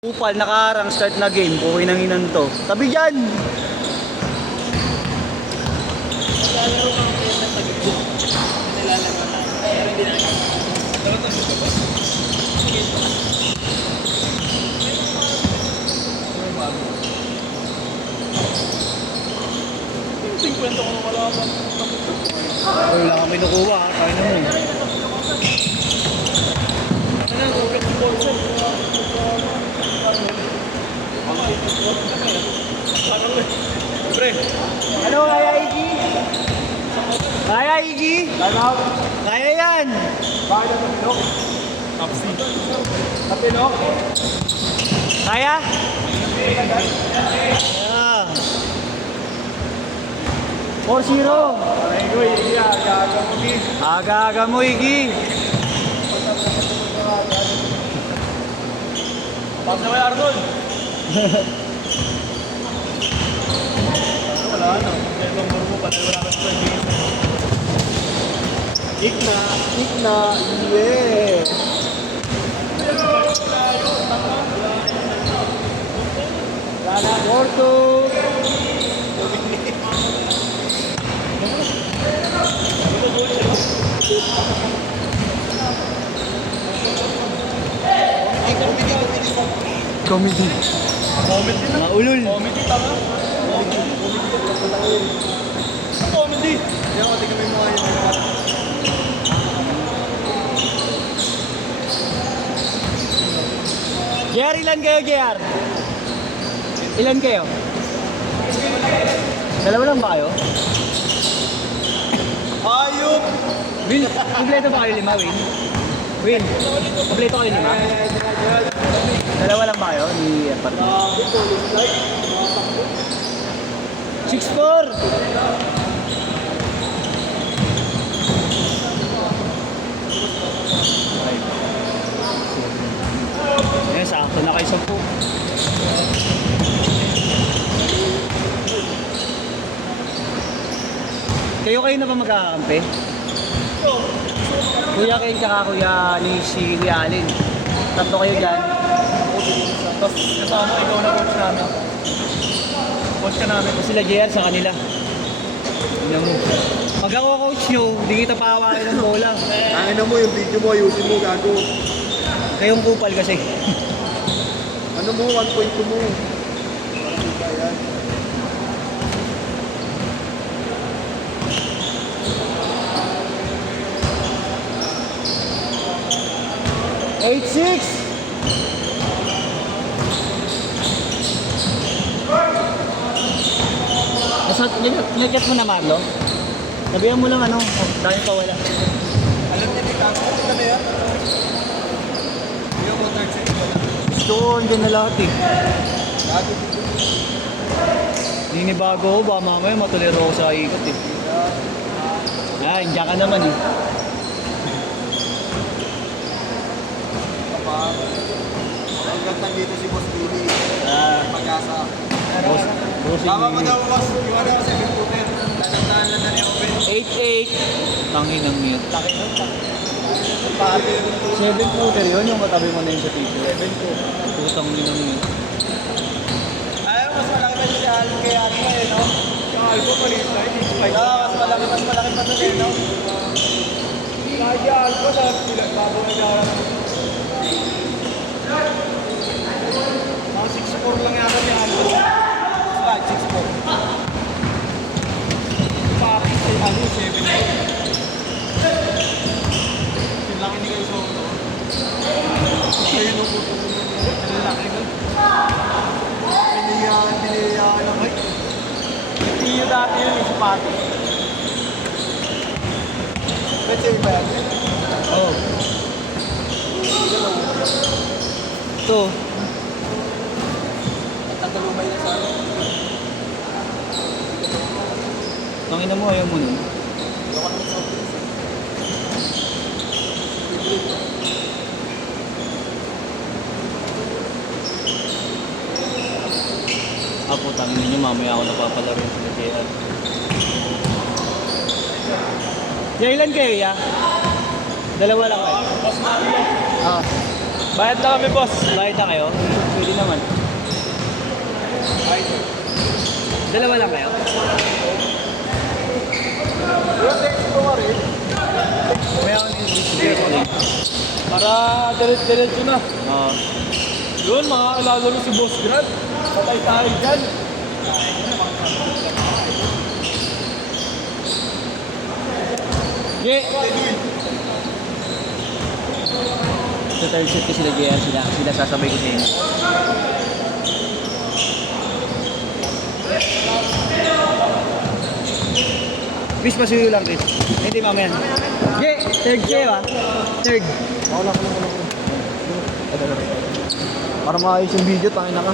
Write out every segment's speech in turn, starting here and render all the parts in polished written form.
Upal, nakaharang, start na game. Okay nang inan to. Tabi dyan! Lalaro ka ngayon ng tag-book. Nilalaro na. Pero hindi na nagkakaroon. Dapat ang gusto ba? Sige. Ano bago? Yung 50 ko nung wala ka. Wala kami nakuha. Kaya naman. Ano na, go back to ball set. Pre. Ano, kaya Iggy? Kaya Iggy? Kaya yan! Bakit ang pinok? Tapsi. Tapinok? Kaya? Ah. 4-0. Ay, go, Iggy. Aga mo, Iggy. Aga-aga mo, Iggy. Pag na may Arnold. Wala na. Itong burmo pa dahil wala ka sa pag-ibig. Ikna, yeah. Lala, Porto. Comedy. Comment din na. Maulol. Comedy tama. Comedy. Yan ako, tingnan mo yung mga yun. JR, ilan kayo, JR? Ilan kayo? Dalawa lang ba kayo? Ayop! Win, kompleto ba kayo lima, Win? Win, kompleto kayo lima? Dalawa lang ba kayo ni Party? 6-4! Ayan, sakto na kayo 10. Kayo na ba magkakampi? Kuya kayo tsaka kuya ni si Kuya Alin. Tatlo kayo dyan. Tapos kasama ikaw na coach namin. Coach ka namin. Tapos sila JR sa kanila. Tingnan mo. Pag ako coach nyo, hindi kita pahawakin ng bola. Ano mo yung video mo, ayusin mo, gago. Kayong kupal kasi. Ano mo, 1.2 mo. Parang iba yan. Eight, six. Basta, nag-chat mo na Marlo? Sabihan mo lang ano, dahil pa wala. Alam niya ni Kako, ito na yan. Yung mo third set ko. Gusto ko, andyan na lahat eh. Gago. Ninibago ko, baka mamaya matuliro ako sa ikot eh. Ah, andyan ka naman eh. Ang ganda dito si Boss Billy. Pag-asa. Boss, boss, Tama mo daw, Boss. Yung ano, 7-footer. Tatandaan lang na niya ako. 8-8. Tangin ang mute. Laki nun, laki. 7-footer yun, yung katabi mo na yun sa t-shirt. 7-footer. Putang ina mo yun. Ayaw, mas malaki pa siya kay Alma eh, no? Yung Alma maliit na, hindi spike. Mas malaki pa doon eh, no? Kahit yung Alma sa pinagbago na niya ako lang. Mga 6'4 lang yata ni Alma. Slide, 6'4. Papi sa ano, 7'4. Yung laki ni kayo sa ulo. Ayun o, ang laki nun. Piniyaan ng mic. Iyo dati yun yung sapato. Let's say ba yan? Oh. Ito. Tatalumay na sa ano. Tangina mo, ayaw mo nun. Ayaw ka naman sa office. Apo, tangin ninyo, mamaya ako napapalaro yung sila JR. Ilan kayo, ya? Dalawa lang kayo. Boss Mario. Ah, Bayad na kami, boss. bayad na kayo? Pwede na naman. Dalawa lang kayo? May ako yung Para diretso na. Oo. Yun, makakilala mo si Boss Grant. Patay tayo dyan. Yeah. Sa third set ko sila Jaya, sila sasabay ko sa inyo. Chris, pasuyo lang, Chris. Hindi, mamaya. Yeah, third Jay, ba? Third. Ako lang. Para maayos yung video, tayo na ka.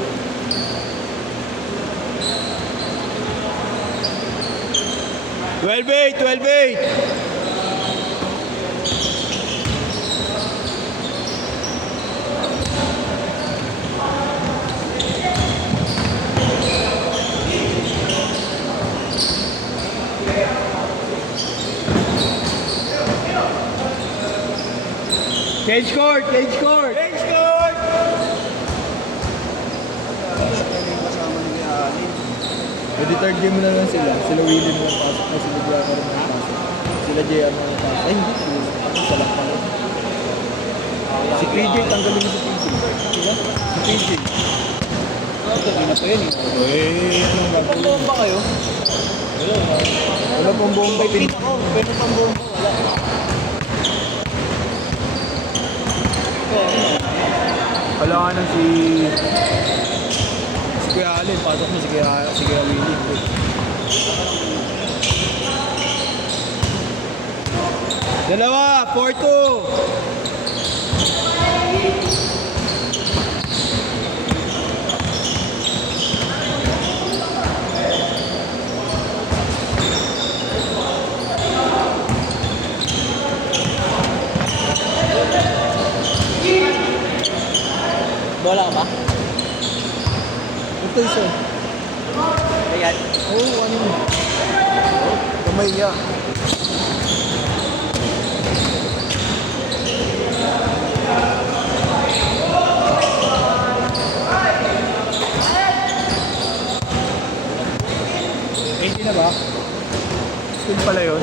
Twelve eight. Cage court! Kasama ni Kuya Ali. Pwede third game na lang sila. Sila Willie mo ang pasok na sila Diana rin ang pasok. Sila JR mo ang pasok. Ay, hindi. Isa lang pala. Si PJ, tanggalin mo si PJ. Sila? Si PJ. Hindi na to yun eh. Anong gagawin? Bomba kayo? Wala pong bomba. Pin ako, pero pang bomba wala. Kailangan si Kuya Ali. Pasok mo si Kuya Willie. Dalawa, 4-2. Bola ka ba? Ito isa. Ayan. Oo, ano yun? Kamay niya. Hindi na ba? Skill pala yun.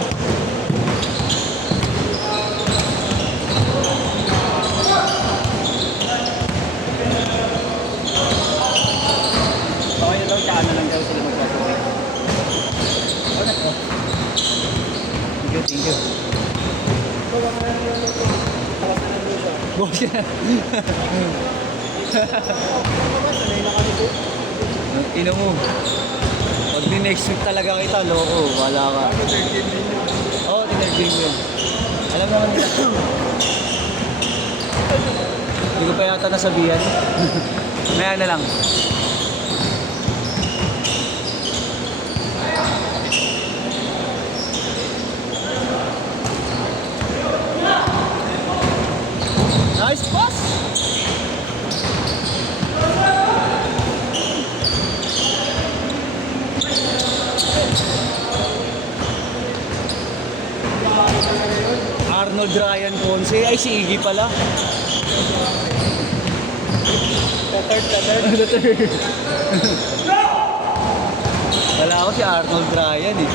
Okay na daw, tsaka na lang daw sila magsasabay. Thank you. Boss yan. Ino mo. Pag di next week talaga kita, loko. Wala ka. Oo, tinag-game yun. Alam naman nila. Hindi ko pa yata nasabihan. Maya na lang. Nice pass! Arnold Ryan Ponce. Ay, si Iggy pala. Third. Wala ako si Arnold Ryan eh.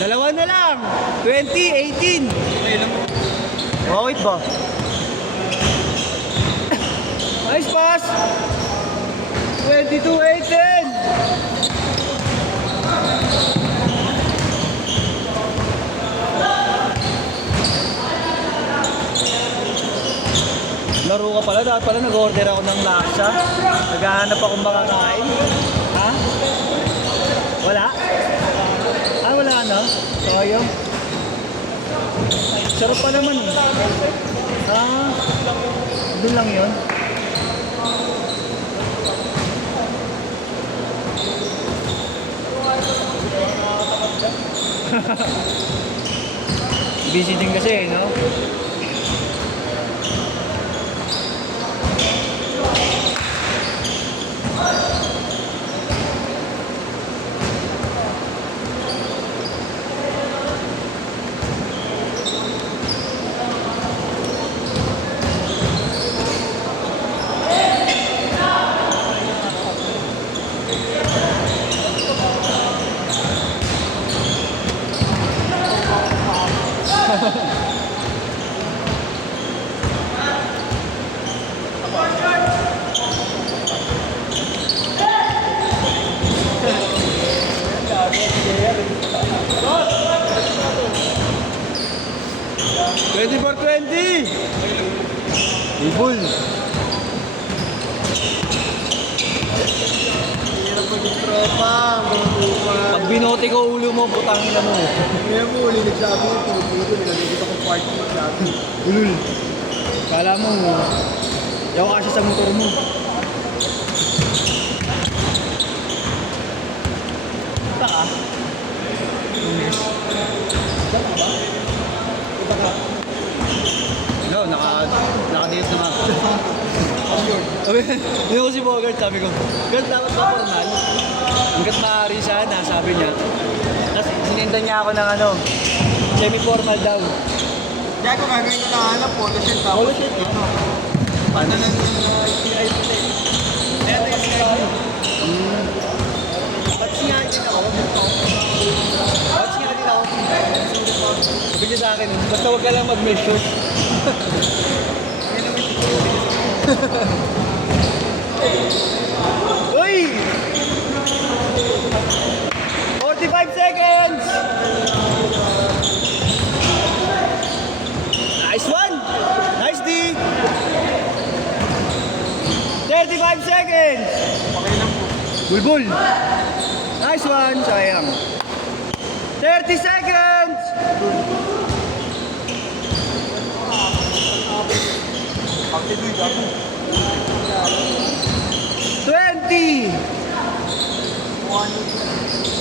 Dalawa na lang. 2018. Oh, wait ba? Nice pass. 22-18. Laro ka pala. Dapat pala nag-order ako ng laksa. Naghahanap akong makakain. Ha? Wala? Ah, wala na? Sayang. Sarap pa naman eh. Ah, doon lang yun. Busy din kasi, no? Ibol. Hirap pa yung tropa, mga tropa. Pag binote ko ulo mo, putangin na mo. Kaya mo, uli nagsabi yung pinuputo, nilagay akong part ng nagsabi. Ulul. Kala mo, yaw kasi sa motor mo. Punta ka? No, naka-date naman. Sabi, yun ko si Bogart, sabi ko, Gert, dapat ba formal? Hanggat maaari siya, nasabi niya. Tapos sinindan niya ako ng ano, semi-formal daw. Hindi ako gagawin ko na alam, polo shirt tapos. Polo shirt, ano? Paano na CI puti? Kaya tayo CI. Ba't siya din ako? Ba't siya din ako? Sabi niya sa akin, basta huwag ka lang mag-measure. Uy! 45 seconds! Nice one! Nice D! 35 seconds! Okay lang po. Bulbul! Nice one! Sayang. 30 seconds! Pagtidoy ako. 20! 1.